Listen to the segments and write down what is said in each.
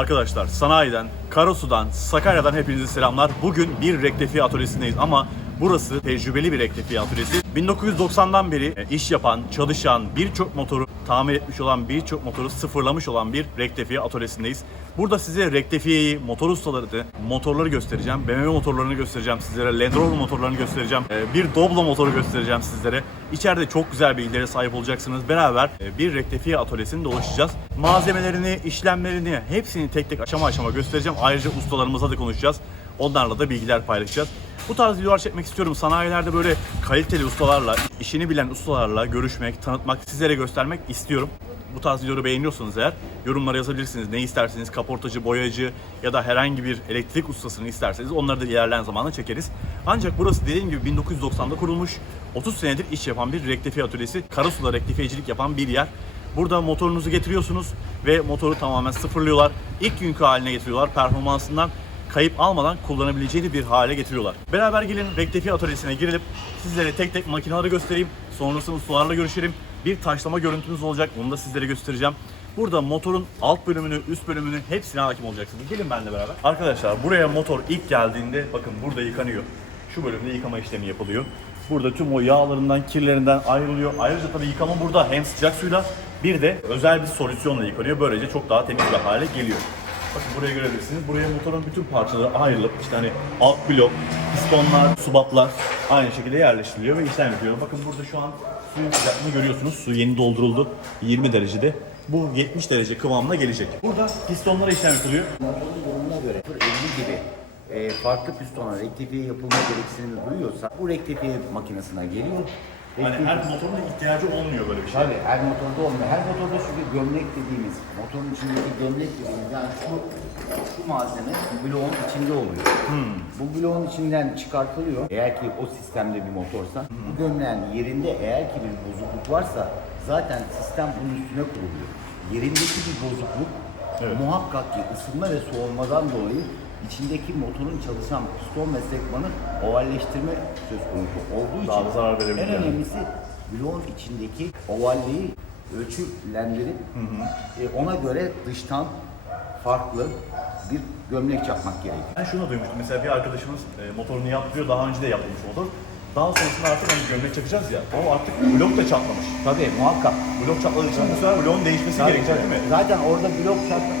Arkadaşlar sanayiden, Karasu'dan, Sakarya'dan hepinize selamlar. Bugün bir rektifiye atölyesindeyiz ama burası tecrübeli bir rektifiye atölyesi. 1990'dan beri e, iş yapan, çalışan, birçok motoru tamir etmiş olan, birçok motoru sıfırlamış olan bir rektifiye atölyesindeyiz. Burada size rektifiyeyi, motor ustalarını, motorları göstereceğim. BMW motorlarını göstereceğim sizlere, Land Rover motorlarını göstereceğim. e, Bir Doblo motoru göstereceğim sizlere. İçeride çok güzel bilgilere sahip olacaksınız. Beraber e, bir rektifiye atölyesini dolaşacağız. Malzemelerini, işlemlerini hepsini tek tek aşama aşama göstereceğim. Ayrıca ustalarımızla da konuşacağız. Onlarla da bilgiler paylaşacağız. Bu tarz videolar çekmek istiyorum. Sanayilerde böyle kaliteli ustalarla, işini bilen ustalarla görüşmek, tanıtmak, sizlere göstermek istiyorum. Bu tarz videoları beğeniyorsanız eğer yorumlara yazabilirsiniz. Ne isterseniz kaportacı, boyacı ya da herhangi bir elektrik ustasını isterseniz onları da ilerleyen zamanda çekeriz. Ancak burası dediğim gibi 1990'da kurulmuş, 30 senedir iş yapan bir rektifiye atölyesi, Karasu'da rektifiyecilik yapan bir yer. Burada motorunuzu getiriyorsunuz ve motoru tamamen sıfırlıyorlar. İlk günkü haline getiriyorlar. Performansından kayıp almadan kullanabileceğini bir hale getiriyorlar. Beraber gelin rektifiye atölyesine girelim. Sizlere tek tek makineleri göstereyim. Sonrasında ustalarla görüşelim. Bir taşlama görüntümüz olacak. Onu da sizlere göstereceğim. Burada motorun alt bölümünü, üst bölümünü hepsine hakim olacaksınız. Gelin benimle beraber. Arkadaşlar buraya motor ilk geldiğinde bakın burada yıkanıyor. Şu bölümde yıkama işlemi yapılıyor. Burada tüm o yağlarından, kirlerinden ayrılıyor. Ayrıca tabii yıkama burada hem sıcak suyla bir de özel bir solüsyonla yıkanıyor. Böylece çok daha temiz bir hale geliyor. Bakın buraya görebilirsiniz. Buraya motorun bütün parçaları ayrılıp işte hani alt blok, pistonlar, subaplar aynı şekilde yerleştiriliyor ve işlem yapıyor. Bakın burada şu an suyun sıcaklığını görüyorsunuz. Su yeni dolduruldu 20 derecede. Bu 70 derece kıvamına gelecek. Burada pistonlara işlem yapılıyor. Motorun durumuna göre 50 gibi e, farklı pistona rektifiye yapılma gereksinimi duyuyorsa bu rektifiye makinesine geliyor. Hani her motorun da ihtiyacı olmuyor böyle bir şey. Tabii her motorda olmuyor. Her motorda çünkü gömlek dediğimiz, motorun içindeki gömlek dediğimiz yani şu, şu malzeme bu bloğun içinde oluyor. Hmm. Bu bloğun içinden çıkartılıyor. Eğer ki o sistemde bir motorsa, bu gömleğin yerinde eğer ki bir bozukluk varsa zaten sistem bunun üstüne kuruluyor. Yerindeki bir bozukluk Evet. muhakkak ki ısınma ve soğumadan dolayı içindeki motorun çalışan piston ve sekmanı ovalleştirme söz konusu olduğu Daha için zarar verebilir en yani. önemlisi bloğun içindeki ovalliği ölçülendirip e, ona göre dıştan farklı bir gömlek çakmak gerekiyor. Ben şunu duymuştum. Mesela bir arkadaşımız e, motorunu yaptırıyor. Daha önce de yapılmış motor. Daha sonrasında artık hani gömlek çakacağız ya. O artık blok da çatlamış. Tabii muhakkak. Blok çatladığı için bu sefer bloğun değişmesi gerekecek değil mi? Zaten orada blok çakmak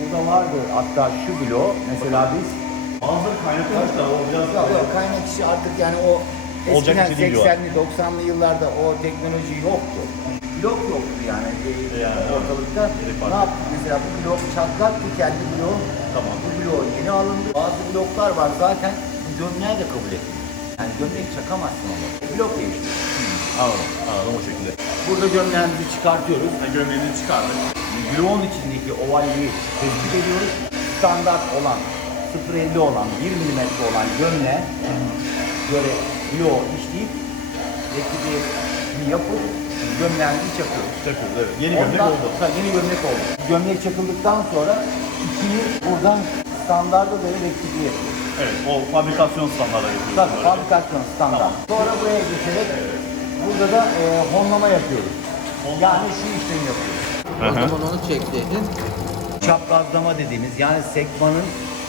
burada vardı. Hatta şu blok mesela biz Bazıları kaynatıyormuş da o biraz Yok yok kaynak işi artık yani o Olacak eskiden bir şey değil diyorlar. 80'li 90'lı yıllarda o teknoloji yoktu. Blok yoktu yani, e, Yani, ortalıkta. Gerek var. Ne yaptık mesela bu blok çatlaktı kendi bloğu. Tamam. Bu bloğu yeni alındı. Bazı bloklar var zaten bu gömleği de kabul etmiyor. Yani gömlek çakamazsın onu. Blok değişti. Anladım. Anladım o şekilde. Burada gömleğimizi çıkartıyoruz. Yani gömleğini çıkardık. Bloğun içindeki ovalliği tespit ediyoruz. Standart olan 0.50 olan 1 mm olan gömleğe göre bloğu işleyip rektifiyesini yapıp gömleğimizi çakıyoruz. Çakıyoruz evet. Yeni gömlek Ondan- oldu. Ha, yeni gömlek oldu. Gömlek çakıldıktan sonra ikiyi buradan standarda göre rektifiye yapıyoruz. Evet o fabrikasyon standartları yapıyoruz. Tabii bunları. fabrikasyon standart. Sonra buraya geçerek burada da e, honlama yapıyoruz. Yani şu işlemi yapıyoruz. O zaman onu çekseydin Çaprazlama dediğimiz yani sekmanın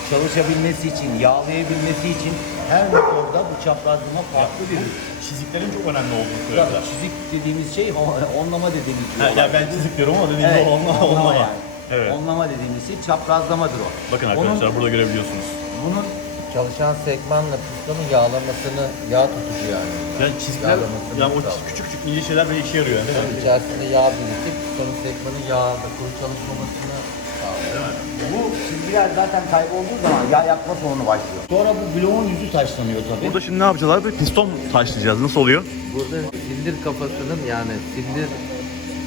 çalışabilmesi için, yağlayabilmesi için her motorda bu çaprazlama farklı bir Çiziklerin çok önemli olduğunu Tabii söylediler. çizik dediğimiz şey o- onlama dediğimiz bir Ha, olay. ya ben çizik diyorum ama dediğim Evet, onlama olmama. yani. Evet. Onlama dediğimiz şey çaprazlamadır o. Bakın Onun- arkadaşlar burada görebiliyorsunuz. bunun çalışan sekmanla pistonun yağlamasını yağ tutucu yani. Yani çizgiler, Yağlamasını yani o sağlıyor. küçük küçük ince şeyler böyle işe yarıyor yani. mi? İçerisinde yağ birikip pistonun sekmanın yağda kuru çalışmamasını sağlıyor. bu çizgiler zaten kaybolduğu zaman yağ yakma sorunu başlıyor. Sonra bu bloğun yüzü taşlanıyor tabii. Burada şimdi ne yapacağız abi? Piston taşlayacağız. Nasıl oluyor? Burada silindir kafasının yani silindir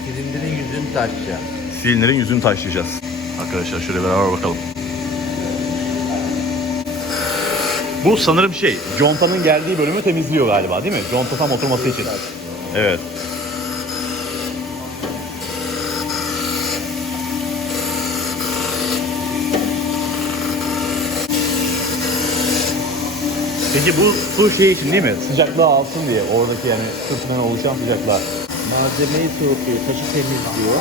silindirin yüzünü taşıyacağız. Silindirin yüzünü taşlayacağız. Arkadaşlar şöyle beraber bakalım. Bu sanırım şey, contanın geldiği bölümü temizliyor galiba değil mi? Conta tam oturması için. Evet. Peki bu su şey için değil mi? Sıcaklığı alsın diye oradaki yani sırtından oluşan sıcaklığı. Malzemeyi soğutuyor, taşı temizliyor.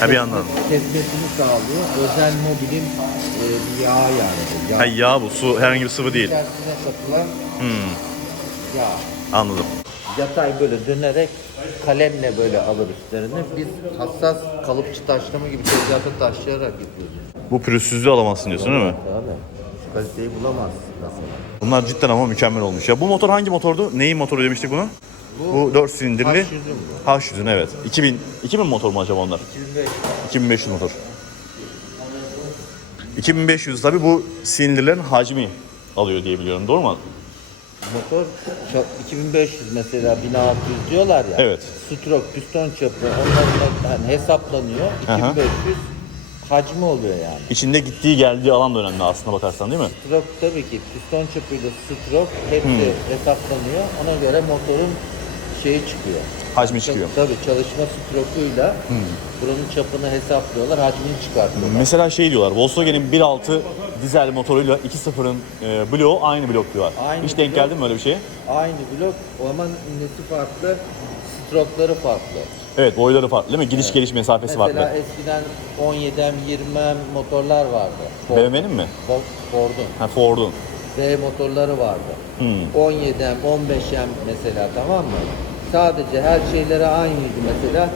Ha bir yandan. Kesmesini sağlıyor. Özel mobilin e, bir yağı yani. Yağ. Ha yağ bu su herhangi bir sıvı değil. İçerisine katılan Hmm, yağ. anladım. Yatay böyle dönerek kalemle böyle alır üstlerine. Biz hassas kalıpçı taşlama gibi tezgahta taşlayarak yapıyoruz. Bu pürüzsüzlüğü alamazsın diyorsun değil mi? Abi şu kaliteyi bulamazsın mesela. Bunlar cidden ama mükemmel olmuş. Ya bu motor hangi motordu? Neyin motoru demiştik bunu? Bu 4 silindirli. H100'ün H100'ün evet. 2000 2000 motor mu acaba onlar? 25. 2500 motor. 2500 tabii bu silindirlerin hacmi alıyor diye biliyorum. Doğru mu? Motor ça- 2500 mesela 1600 diyorlar ya. Evet. Stroke, piston çapı onların yani hesaplanıyor. Aha. 2500 hacmi oluyor yani. İçinde gittiği geldiği alan da önemli aslında bakarsan değil mi? Stroke tabii ki piston çapıyla stroke hepsi Hmm. hesaplanıyor. Ona göre motorun şeyi çıkıyor. Hacmi çıkıyor. Tabii çalışma stroke'uyla buranın çapını hesaplıyorlar, hacmini çıkartıyorlar. Mesela şey diyorlar, Volkswagen'in 1.6 dizel motoruyla 2.0'ın e, bloğu aynı blok diyorlar. Aynı Hiç denk blok. geldin mi öyle bir şeye? Aynı blok ama nesi farklı? Stroke'ları farklı. Evet, boyları farklı değil mi? Gidiş geliş mesafesi Mesela farklı. eskiden 17M, 20M motorlar vardı. Ford- BMW'nin mi? Ford- Ford'un. Ha Ford'un. B motorları vardı. Hmm. 17M, 15M mesela tamam mı? Sadece her şeyleri aynıydı mesela.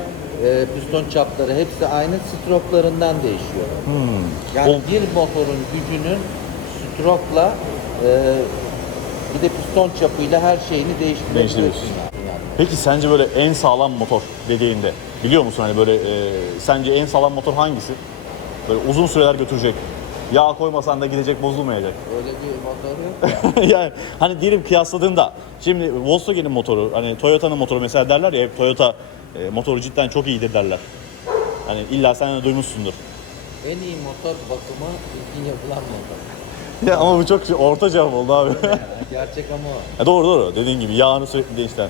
E, piston çapları hepsi aynı. Stroke'larından değişiyor. Yani Hmm. O- bir motorun gücünün stroke'la e, bir de piston çapıyla her şeyini değiştirebiliyorsun. Yani. Peki sence böyle en sağlam motor dediğinde biliyor musun hani böyle e, sence en sağlam motor hangisi? Böyle uzun süreler götürecek. Yağ koymasan da gidecek bozulmayacak. Öyle bir motor yok. yani hani diyelim kıyasladığında şimdi Volkswagen'in motoru hani Toyota'nın motoru mesela derler ya hep Toyota e, motoru cidden çok iyidir derler. Hani illa sen de duymuşsundur. En iyi motor bakımı ilkin yapılan motor. Ya ama bu çok şey, orta cevap oldu abi. Gerçek ama o. Ya doğru doğru dediğin gibi yağını sürekli değiştiren.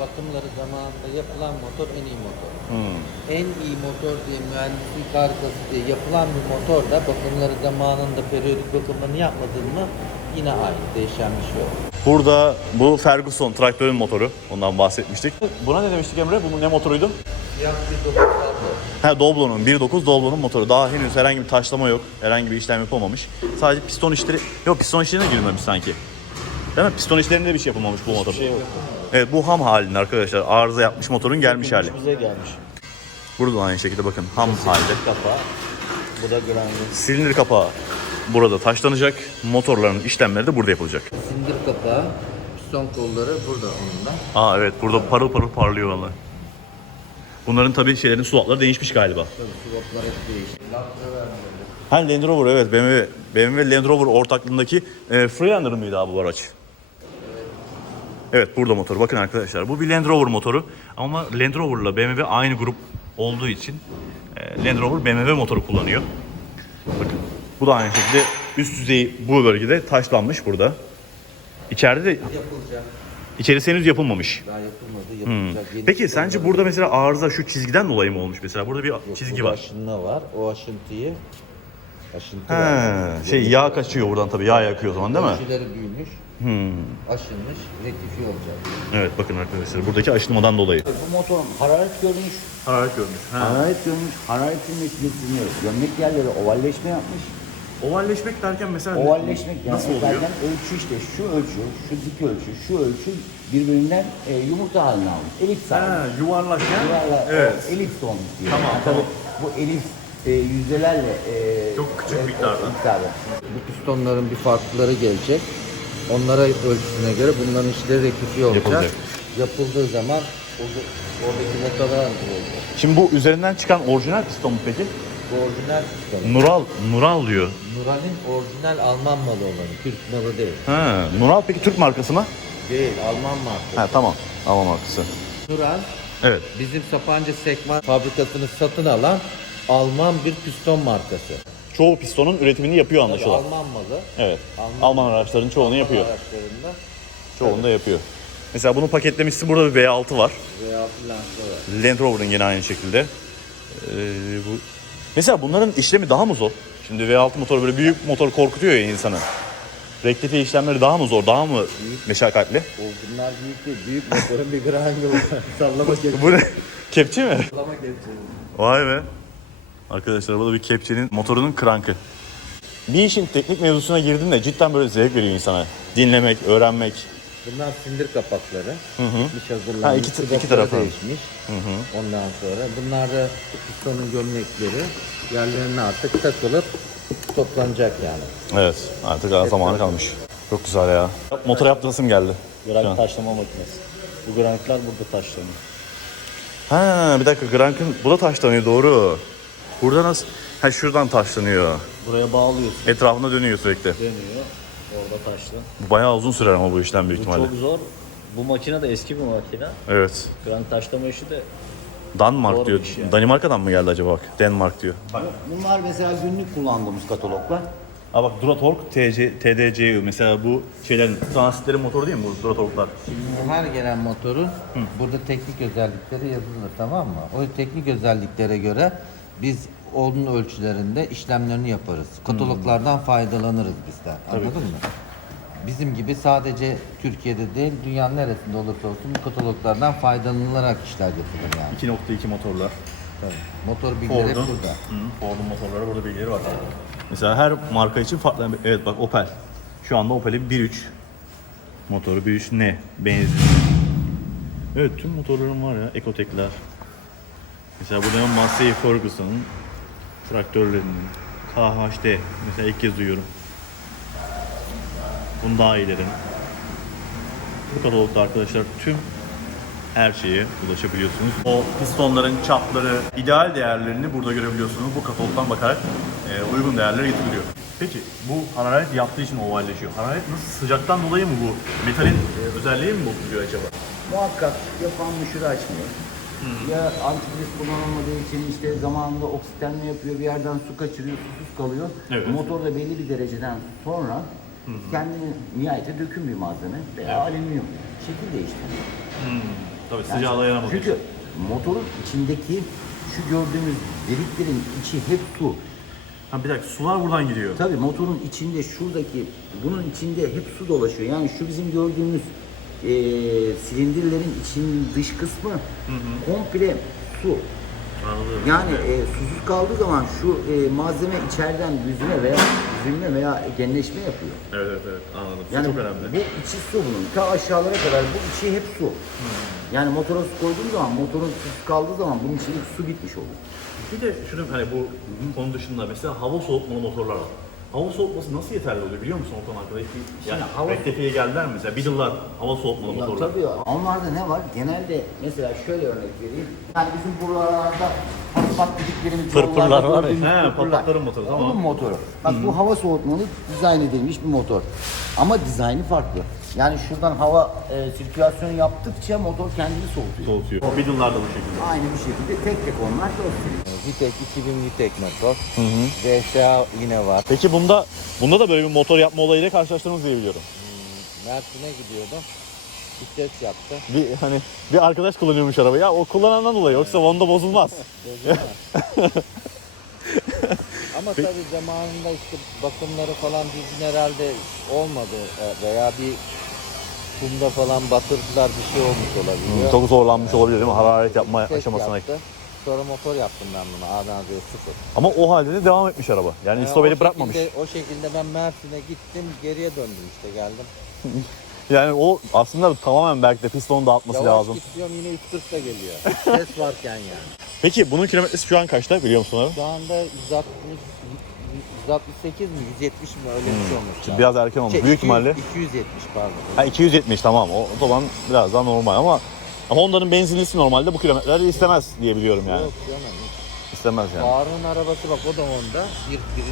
Bakımları zamanında yapılan motor en iyi motor. Hmm. En iyi motor diye mühendislik harikası diye yapılan bir motor da bakımları zamanında periyodik bakımlarını yapmadın mı yine aynı. Değişen bir şey yok. Burada bu Ferguson traktörün motoru. Ondan bahsetmiştik. Buna ne demiştik Emre? Bu ne motoruydu? Siyah bir dokuz. Ha Doblo'nun 1.9 Doblo'nun motoru. Daha henüz herhangi bir taşlama yok. Herhangi bir işlem yapılmamış. Sadece piston işleri... Yok piston işlerine girilmemiş sanki. Değil mi? Piston işlerinde bir şey yapılmamış bu motor. Evet bu ham halinde arkadaşlar. Arıza yapmış motorun gelmiş hali. Bize gelmiş. Burada da aynı şekilde bakın ham halde. Kapağı. Bu da granül. Silindir kapağı burada taşlanacak. Motorların işlemleri de burada yapılacak. Sindir kapağı. Piston kolları burada onun da. Aa evet burada parıl parıl parlıyor valla. Bunların tabii şeylerin sulatları değişmiş galiba. Tabii swaplar hep değişti. Ha Land Rover evet BMW, BMW Land Rover ortaklığındaki e, Freelander mıydı abi bu araç? Evet burada motor. Bakın arkadaşlar bu bir Land Rover motoru ama Land Rover'la BMW aynı grup olduğu için e, Land Rover BMW motoru kullanıyor. Bakın bu da aynı şekilde üst düzey bu bölgede taşlanmış burada. İçeride de Yapılacak. içerisi henüz yapılmamış. Daha yapılmadı. Yapılacak. Yeni Peki sence burada mesela arıza şu çizgiden dolayı mı olmuş mesela? Burada bir çizgi Burada var. Aşınma var. O aşıntıyı aşıntı He, var. şey yağ kaçıyor buradan tabii yağ yakıyor o zaman değil mi? Ölçüleri büyümüş, Hmm. Aşınmış, rektifiye olacak. Evet bakın arkadaşlar buradaki aşınmadan dolayı. Bu motorun hararet görmüş, Hararet görmüş. hararet görmüş, hararetin neticesinde gömlek yerleri ovalleşme yapmış. Ovalleşmek derken mesela Ovalleşmek yani nasıl oluyor? zaten ölçü işte şu ölçü, şu dik ölçü, şu ölçü birbirinden e, yumurta haline almış. Elips Ha, almış. yuvarlakken Yuvarla- evet. o elips olmuş diye. Tamam, Yani tamam. tabii Bu elips e, yüzdelerle e, Çok küçük e, miktarda. miktarda. Bu pistonların bir farklıları gelecek. Onlara ölçüsüne göre bunların işleri rektifiye olacak. Yapılacak. Yapıldığı zaman orada- oradaki motorlar olacak. Şimdi bu üzerinden çıkan orijinal piston mu peki? Bu orijinal piston. Nural, Nural diyor. Nural'in orijinal Alman malı olanı, Türk malı değil. Ha, Nural peki Türk markası mı? Değil, Alman markası. Ha tamam. Alman markası. Nural Evet. bizim Sapanca Sekman fabrikasını satın alan Alman bir piston markası. Çoğu pistonun üretimini yapıyor Tabii anlaşılan. Alman malı. Evet. Alman- Alman araçların çoğunu yapıyor. Araçlarında Çoğunu da yapıyor. Mesela bunu paketlemişsin burada bir V6 var. veya var. Land Rover'ın yine aynı şekilde. Ee, bu... Mesela bunların işlemi daha mı zor? Şimdi V6 motor böyle büyük motor korkutuyor ya insanı. Rektifiye işlemleri daha mı zor, daha mı meşakkatli? O bunlar büyük değil. Büyük motorun bir granül var. Sallama kepçesi. Bu ne? Kepçe mi? Sallama kepçesi. Vay be. Arkadaşlar burada bir kepçenin motorunun krankı. Bir işin teknik mevzusuna girdiğinde cidden böyle zevk veriyor insana. Dinlemek, öğrenmek. Bunlar sindir kapakları. Diş hazırlanmış. Ha, iki- iki tarafı. değişmiş. Ondan sonra bunlar da pistonun gömlekleri. Yerlerine artık takılıp toplanacak yani. Evet artık daha zamanı kalmış. Çok güzel ya. Motor yaptırasım geldi. Granit taşlama makinesi. Bu granitler burada taşlanıyor. Ha bir dakika Grank'ın bu da taşlanıyor doğru. Burada nasıl? Ha şuradan taşlanıyor. Buraya bağlıyorsun, Etrafında dönüyor sürekli. dönüyor. Orada taşlı. Bu bayağı uzun sürer ama bu işlem büyük Bu ihtimalle. çok zor. Bu makine de eski bir makine. Evet. Granit taşlama işi de Danmark Zor diyor. bir iş yani. Danimarka'dan mı geldi acaba bak? Denmark diyor. Bunlar mesela günlük kullandığımız kataloglar. Ha bak Duratorq TC, TDCI mesela bu şeylerin transitlerin motoru değil mi bu Duratorq'lar? Şimdi her gelen motorun burada teknik özellikleri yazılır tamam mı? O teknik özelliklere göre biz onun ölçülerinde işlemlerini yaparız. Kataloglardan faydalanırız bizden. Anladın mı? Bizim gibi sadece Türkiye'de değil, dünyanın neresinde olursa olsun bu kataloglardan faydalanılarak işler yapılır yani. 2.2 motorlar. Tabii. Motor bilgileri Ford'un. burada. Hı, Ford'un motorları burada bilgileri var. Mesela her marka için farklı. Evet bak Opel. Şu anda Opel'in 1.3 motoru 1.3 ne? Benzin. Evet tüm motorların var ya. Ecotec'ler. Mesela burada Massey Ferguson'ın traktörlerinin KHD mesela ilk kez duyuyorum. Bunun daha iyilerin. Bu katalogda arkadaşlar tüm her şeye ulaşabiliyorsunuz. O pistonların çapları, ideal değerlerini burada görebiliyorsunuz. Bu katalogdan bakarak e, uygun değerlere getiriliyor. Peki bu hararet yaptığı için ovalleşiyor. Hararet nasıl? Sıcaktan dolayı mı bu? Metalin e, özelliği mi bozuluyor acaba? Muhakkak ya fan mışırı açmıyor. Ya antifriz kullanılmadığı için işte zamanında oksitlenme yapıyor, bir yerden su kaçırıyor, susuz kalıyor. Evet. Motor da belli bir dereceden sonra kendini nihayete döküm bir malzeme veya alüminyum şekil değiştiriyor. Tabii Yani sıcağa dayanamadığı Çünkü için. motorun içindeki şu gördüğümüz deliklerin içi hep su. Ha bir dakika sular buradan gidiyor. Tabii motorun içinde şuradaki bunun içinde hep su dolaşıyor. Yani şu bizim gördüğümüz eee silindirlerin için dış kısmı komple su. Anladım. Yani e, susuz kaldığı zaman şu e, malzeme içeriden yüzme veya yüzülme veya genleşme yapıyor. Evet evet evet anladım. Yani çok önemli. bu içi su bunun. Ta aşağılara kadar bu içi hep su. Yani motora su koyduğum zaman motorun susuz kaldığı zaman bunun içindeki su bitmiş olur. Bir de şunu hani bu konu dışında mesela hava soğutmalı motorlar var. Hava soğutması nasıl yeterli oluyor biliyor musun o konu hakkında? Hiç- Yani hava- rektifiye geldiler mi mesela? Beetle'lar hava soğutmalı Ya motorlar. tabii onlarda ne var? Genelde mesela şöyle örnek vereyim. Yani bizim buralarda pat pat dediklerimiz Pırpırlar yollarda var ya. gördüğümüz He, pırpırlar. patlatların motoru, tamam. Onun motoru. Bak bu hava soğutmalı dizayn edilmiş bir motor. Ama dizaynı farklı. Yani şuradan hava e, sirkülasyonu yaptıkça motor kendini soğutuyor. Soğutuyor. O Beetle'lar da bu şekilde. Aynı bir şekilde tek tek onlar silindir. Vitek 2000 Vitek motor. VSA yine var. Peki bunda bunda da böyle bir motor yapma olayıyla karşılaştığınız diye biliyorum. Mersin'e gidiyordum. Bir test yaptı. Bir hani bir arkadaş kullanıyormuş arabayı. Ya o kullanandan dolayı yoksa onda bozulmaz. Ama tabii zamanında işte bakımları falan bizim herhalde olmadı E, veya bir kumda falan batırdılar bir şey olmuş olabiliyor. Çok zorlanmış olabilir değil mi? Hararet yapma Test aşamasına. yaptı. Sonra motor yaptım ben bunu A'dan Z'ye sıfır. Ama o halde de devam etmiş araba. Yani Yani istobeli o bırakmamış. şekilde- o şekilde ben Mersin'e gittim geriye döndüm işte geldim. Yani o aslında tamamen belki de pistonu dağıtması Yavaş lazım. gidiyorum yine 340'la geliyor. Ses varken yani. Peki bunun kilometresi şu an kaçta biliyor musun abi? Şu anda 160 168 mi 170 mi öyle bir şey olmuş. Şimdi biraz erken olmuş. Şey, Büyük 200 ihtimalle. 270 pardon. Ha 270 tamam. O, o zaman biraz daha normal ama ama Honda'nın benzinlisi normalde bu kilometreleri istemez diye biliyorum yani. Yok canım. İstemez yani. Faruk'un arabası bak o da Honda. Bir, bir,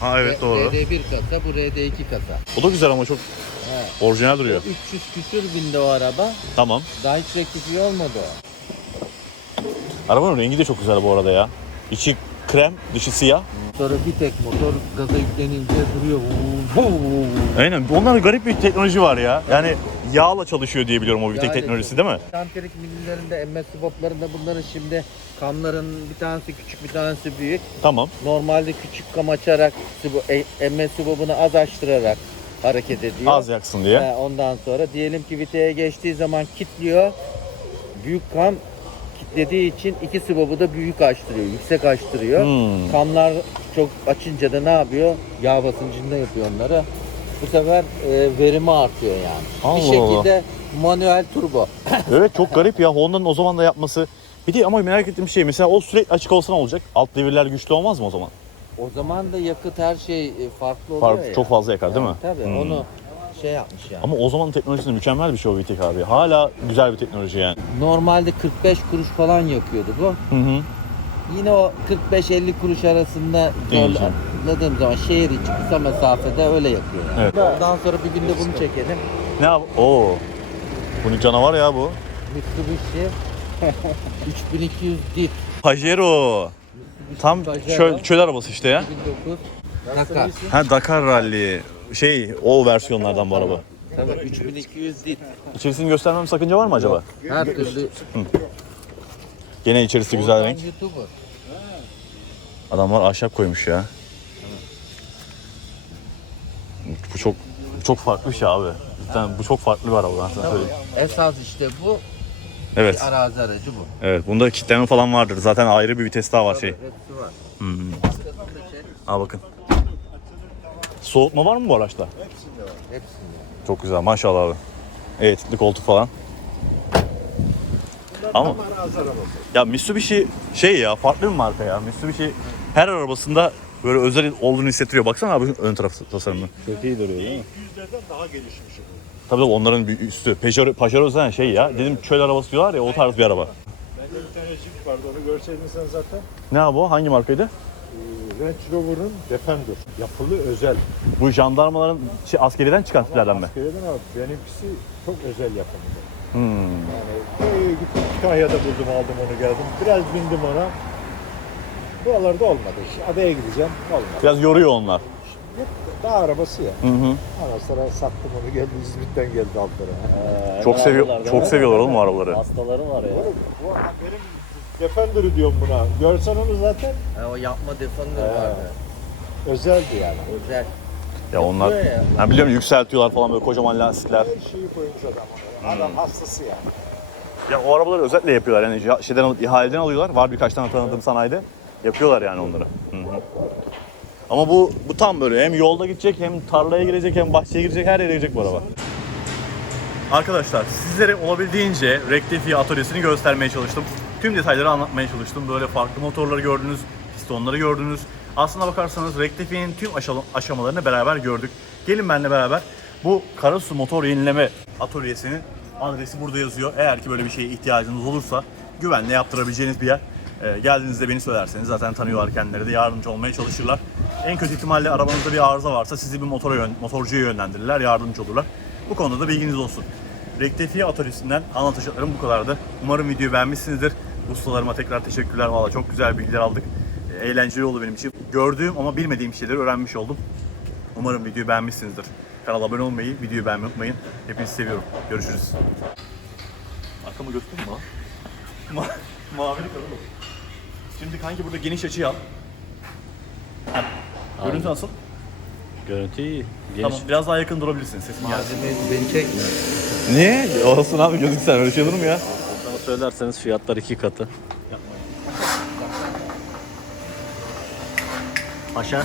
Ha evet doğru. RD1 kasa bu RD2 kasa. O da güzel ama çok. Orijinal duruyor. 300 küsür bindi o araba. Tamam. Daha hiç rektifiye olmadı o. Arabanın rengi de çok güzel bu arada ya. İçi krem, dışı siyah. Sonra bir tek motor gaza yüklenince duruyor. Aynen. Onların garip bir teknoloji var ya. Yani yağla çalışıyor diye biliyorum o Yağ ile teknolojisi değil mi? Tanterik millerinde, MS swaplarında bunların şimdi kamların bir tanesi küçük bir tanesi büyük. Tamam. Normalde küçük kam açarak bu MS swap'ını az açtırarak hareket ediyor. Az yaksın diye. He, ondan sonra diyelim ki viteye geçtiği zaman kilitliyor. Büyük kam kilitlediği için iki swab'ı da büyük açtırıyor, yüksek açtırıyor. Hmm. Kamlar çok açınca da ne yapıyor? Yağ basıncında yapıyor onları. Bu sefer e, verimi artıyor yani. Allah bir şekilde manuel turbo. Evet çok garip ya Honda'nın o zaman da yapması. Bir de ama merak ettiğim şey mesela o sürekli açık olsa ne olacak? Alt devirler güçlü olmaz mı o zaman? O zaman da yakıt her şey e, farklı oluyor Fark, ya. çok fazla yakar değil mi? Tabii Hmm. onu şey yapmış yani. Ama o zamanın teknolojisi mükemmel bir şey o VTEC abi. Hala güzel bir teknoloji yani. Normalde 45 kuruş falan yakıyordu bu. Hı hı. Yine o 45-50 kuruş arasında İyice. zorladığım zaman şehir içi kısa mesafede öyle yakıyor. Yani. Evet. Ondan sonra bir günde bunu çekelim. Ne yap? Oo. Bunun canavar ya bu. Mitsubishi 3200 dit. Pajero. Tam çöl, çöl arabası işte ya. 2009 Dakar. Ha Dakar Rally. Şey o versiyonlardan bu araba. Tabii 3200 dit. İçerisini göstermem sakınca var mı acaba? Her türlü. Gene içerisi güzel renk. YouTuber. Adamlar ahşap koymuş ya. Bu çok çok farklı bir şey abi. Cidden bu çok farklı bir araba ben sana söyleyeyim. Esas işte bu Evet. bir arazi aracı bu. Evet. Bunda kitleme falan vardır. Zaten ayrı bir vites daha var şey. Hepsi var. Hmm. Aa bakın. Soğutma var mı bu araçta? Hepsinde. Çok güzel maşallah abi. Evet, koltuk falan. Ama ya Mitsubishi şey ya farklı bir marka ya. Mitsubishi her arabasında böyle özel olduğunu hissettiriyor. Baksana abi ön taraf tasarımı. Çok iyi duruyor değil mi? Tabii tabii onların bir üstü. Peugeot, Pajero zaten şey ya. Dedim çöl arabası diyorlar ya o tarz bir araba. Bende bir tane Jeep vardı onu görseydin sen zaten. Ne abi o? Hangi markaydı? Ee, Range Rover'ın Defender. Yapılı özel. Bu jandarmaların şey, askeriden çıkan tiplerden mi? Askeriyeden abi benimkisi çok özel yapımda. Hmm. Yani e, gittim Kütahya'da buldum aldım onu geldim. Biraz bindim ona. Buralarda olmadı. Adaya gideceğim. Olmadı. Biraz yoruyor onlar. Dağ arabası ya. Hı hı. Ondan sonra sattım onu geldi İzmit'ten geldi altlara. Ee, Çok seviyor, çok seviyorlar oğlum arabaları. Hastaları var ya. Oğlum, bu benim Defender'ı diyorum buna. Görsen onu zaten Ha, o yapma Defender He. vardı. özeldi yani. Özel. Ya onlar, Yapıyor ya. ben biliyorum yükseltiyorlar falan böyle kocaman lastikler. Her şeyi koymuş adam ona. Adam hastası yani. Ya o arabaları özellikle yapıyorlar yani ya- şeyden alıp ihaleden alıyorlar. Var birkaç tane tanıdığım sanayide. Yapıyorlar yani onları. Hı hı. Ama bu bu tam böyle hem yolda gidecek hem tarlaya girecek hem bahçeye girecek her yere girecek bu araba. Arkadaşlar sizlere olabildiğince rektifiye atölyesini göstermeye çalıştım. Tüm detayları anlatmaya çalıştım. Böyle farklı motorları gördünüz, pistonları gördünüz. Aslına bakarsanız rektifiyenin tüm aşama- aşamalarını beraber gördük. Gelin benimle beraber bu Karasu Motor Yenileme Atölyesi'nin adresi burada yazıyor. Eğer ki böyle bir şeye ihtiyacınız olursa güvenle yaptırabileceğiniz bir yer. Ee, geldiğinizde beni söylerseniz zaten tanıyorlar kendileri de yardımcı olmaya çalışırlar. En kötü ihtimalle arabanızda bir arıza varsa sizi bir motora yön, motorcuya yönlendirirler, yardımcı olurlar. Bu konuda da bilginiz olsun. Rektifiye atölyesinden anlatacaklarım bu kadardı. Umarım videoyu beğenmişsinizdir. Ustalarıma tekrar teşekkürler. Valla çok güzel bilgiler aldık. Ee, Eğlenceli oldu benim için. Gördüğüm ama bilmediğim şeyleri öğrenmiş oldum. Umarım videoyu beğenmişsinizdir. Kanala abone olmayı, videoyu beğenmeyi unutmayın. Hepinizi seviyorum. Görüşürüz. Arkamı göstereyim mi? Ma mavili kadın Şimdi kanki burada geniş açıyı al. Heh. Görüntü nasıl? Görüntü iyi. Geniş. Tamam. Biraz daha yakın durabilirsin. Sesin gelsin. Malzemeyi beni çekme. Niye? Olsun abi gözüksen öyle şey olur mu ya? Bana söylerseniz fiyatlar iki katı. Aşağı.